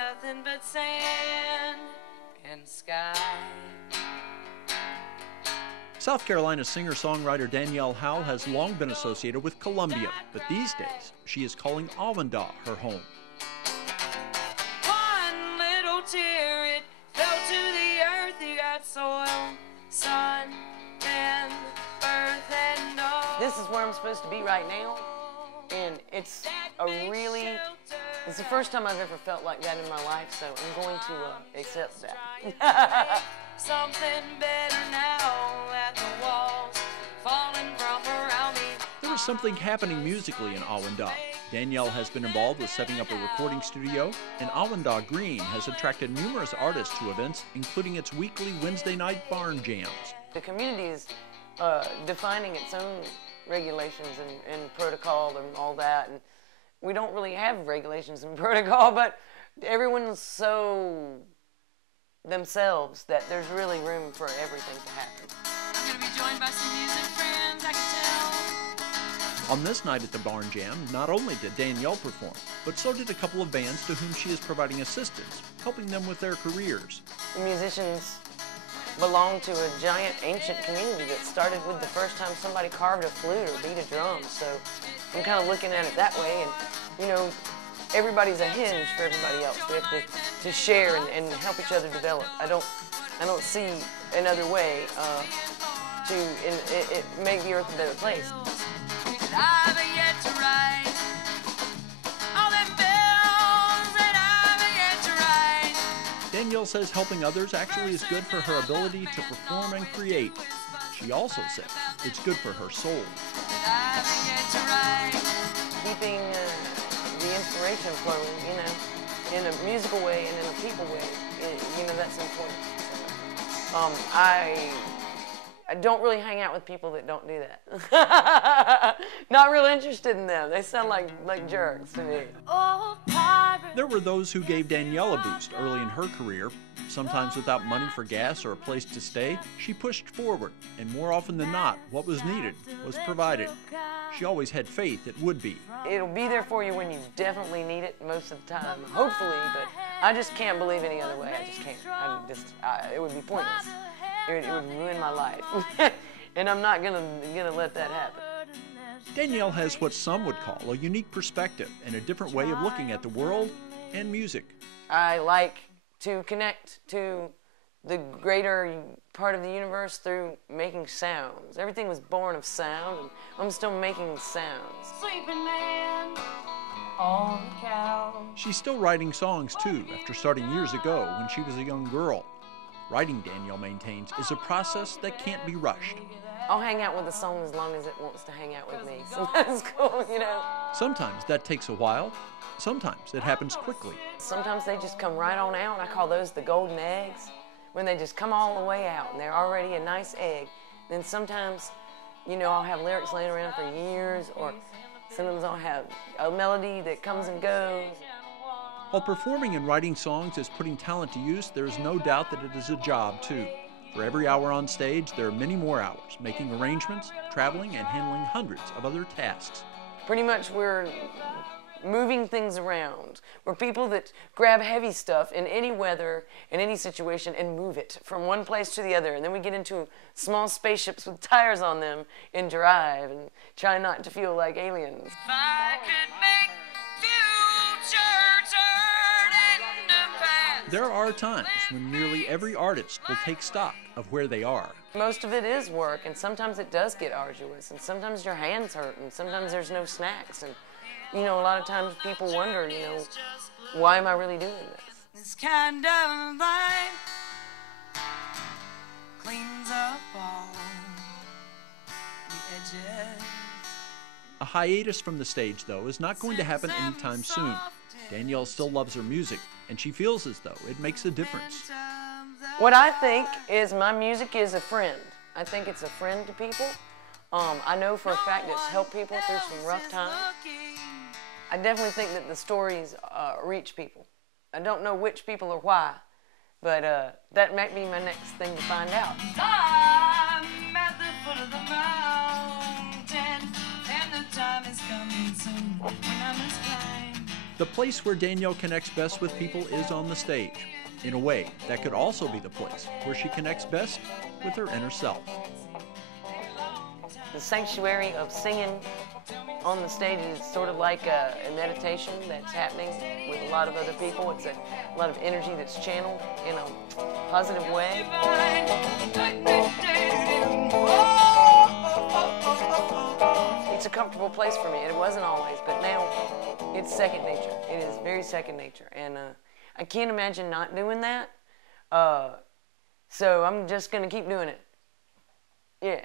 nothing but sand and sky. South Carolina singer-songwriter Danielle Howle has long been associated with Columbia, but these days she is calling Awendaw her home. One little tear, it fell to the earth. You got soil, sun, and earth and all. This is where I'm supposed to be right now, and it's the first time I've ever felt like that in my life, so I'm going to accept that. Something better now at the walls falling from around me. There is something happening musically in Awendaw. Danielle has been involved with setting up a recording studio, and Awendaw Green has attracted numerous artists to events, including its weekly Wednesday night barn jams. The community is defining its own regulations and protocol and all that, and we don't really have regulations and protocol, but everyone's so themselves that there's really room for everything to happen. I'm going to be joined by some music friends, I can tell. On this night at the Barn Jam, not only did Danielle perform, but so did a couple of bands to whom she is providing assistance, helping them with their careers. The musicians belong to a giant ancient community that started with the first time somebody carved a flute or beat a drum, so I'm kind of looking at it that way, and you know, everybody's a hinge for everybody else. We have to share and help each other develop. I don't see another way to make the earth a better place. I've yet to write all them bills that I've yet to write. Danielle says helping others actually is good for her ability to perform and create. She also says it's good for her soul. I've yet to write. Keeping the inspiration flowing, you know, in a musical way and in a people way, you know, that's important. So, I don't really hang out with people that don't do that. Not real interested in them. They sound like jerks to me. There were those who gave Danielle a boost early in her career. Sometimes without money for gas or a place to stay, she pushed forward, and more often than not, what was needed was provided. She always had faith it would be. It'll be there for you when you definitely need it most of the time, hopefully, but I just can't believe any other way. I just can't. It would be pointless. It would ruin my life, and I'm not gonna let that happen. Danielle has what some would call a unique perspective and a different way of looking at the world and music. I like to connect to the greater part of the universe through making sounds. Everything was born of sound, and I'm still making sounds. Sleeping man on the couch. She's still writing songs too, after starting years ago when she was a young girl. Writing, Danielle maintains, is a process that can't be rushed. I'll hang out with a song as long as it wants to hang out with me, so that's cool, you know. Sometimes that takes a while. Sometimes it happens quickly. Sometimes they just come right on out, and I call those the golden eggs, when they just come all the way out, and they're already a nice egg. Then sometimes, you know, I'll have lyrics laying around for years, or sometimes I'll have a melody that comes and goes. While performing and writing songs is putting talent to use, there is no doubt that it is a job, too. For every hour on stage, there are many more hours, making arrangements, traveling, and handling hundreds of other tasks. Pretty much we're moving things around. We're people that grab heavy stuff in any weather, in any situation, and move it from one place to the other. And then we get into small spaceships with tires on them and drive and try not to feel like aliens. If I could make future turn into past. There are times when nearly every artist will take stock of where they are. Most of it is work, and sometimes it does get arduous, and sometimes your hands hurt, and sometimes there's no snacks. And you know, a lot of times people wonder, you know, why am I really doing this? This kind of life cleans up all the edges. A hiatus from the stage, though, is not going to happen anytime soon. Danielle still loves her music, and she feels as though it makes a difference. What I think is my music is a friend. I think it's a friend to people. I know for a fact it's helped people through some rough times. I definitely think that the stories reach people. I don't know which people or why, but that might be my next thing to find out. I'm at the foot of the mountain, and the time is coming soon when I must climb. The place where Danielle connects best with people is on the stage. In a way, that could also be the place where she connects best with her inner self. The sanctuary of singing on the stage is sort of like a meditation that's happening with a lot of other people. It's a lot of energy that's channeled in a positive way. It's a comfortable place for me. It wasn't always, but now it's second nature. It is very second nature, and I can't imagine not doing that. So I'm just gonna keep doing it. Yeah.